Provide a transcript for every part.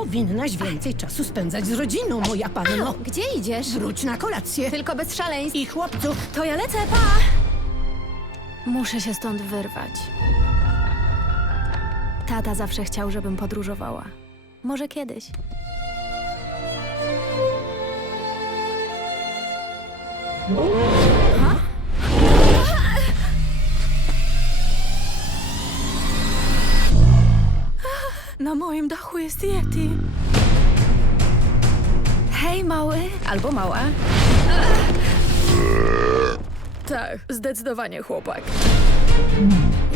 Powinnaś więcej czasu spędzać z rodziną, moja panno. Gdzie idziesz? Wróć na kolację. Tylko bez szaleństw. I chłopców. To ja lecę, pa! Muszę się stąd wyrwać. Tata zawsze chciał, żebym podróżowała. Może kiedyś. Ha? Na moim dachu jest Yeti. Hej, mały albo mała. Tak, zdecydowanie chłopak.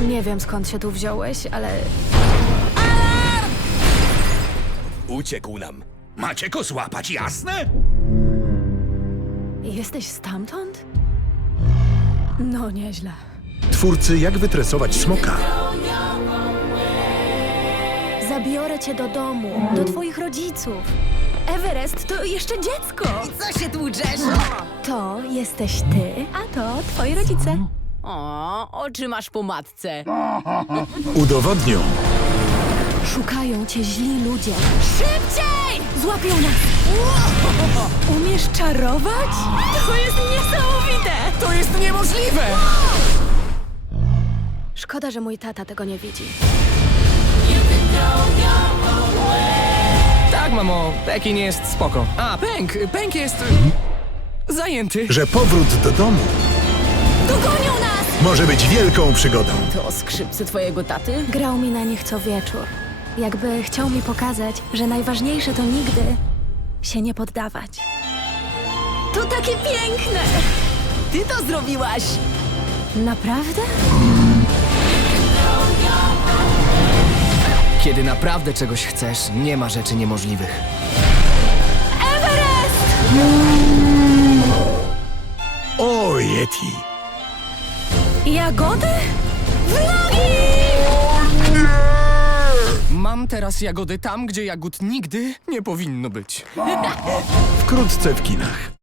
Nie wiem skąd się tu wziąłeś, ale Uciekł nam. Macie go złapać, jasne? jesteś stamtąd? No nieźle. Twórcy Jak wytresować smoka. Zabiorę cię do domu, do twoich rodziców. Everest to jeszcze dziecko. Co się tłuczesz? To jesteś ty, a to twoi rodzice. O, oczy masz po matce. Udowodnią, Szukają cię źli ludzie. Szybciej! Złapią nas! Umiesz czarować? To jest niesamowite! To jest niemożliwe! Szkoda, że mój tata tego nie widzi. Tak, mamo, Pekin jest spoko. A, Pęk, Pęk jest... y, zajęty. że powrót do domu Dogonią nas! może być wielką przygodą. To skrzypce twojego taty? Grał mi na nich co wieczór. Jakby chciał mi pokazać, że najważniejsze to nigdy się nie poddawać. To takie piękne! Ty to zrobiłaś! Naprawdę? Kiedy naprawdę czegoś chcesz, nie ma rzeczy niemożliwych. O, Yeti! Jagody? Mam teraz jagody tam, gdzie jagód nigdy nie powinno być. Wkrótce w kinach.